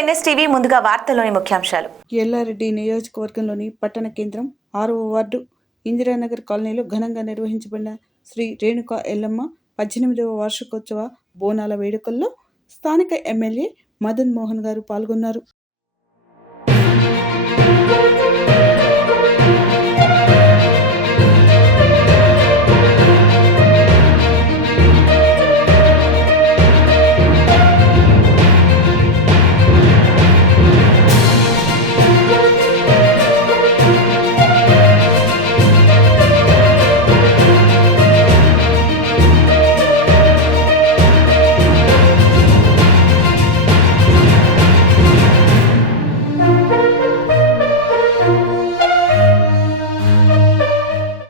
NSTV ముందుగా వార్తల్లోని ముఖ్యాంశాలు. ఎల్లారెడ్డి నియోజకవర్గంలోని పట్టణ కేంద్రం 6వ వార్డు ఇందిరానగర్ కాలనీలో ఘనంగా నిర్వహించబడిన శ్రీ రేణుకా ఎల్లమ్మ 18వ వార్షికోత్సవ బోనాల వేడుకల్లో స్థానిక ఎమ్మెల్యే మదన్ మోహన్ గారు పాల్గొన్నారు.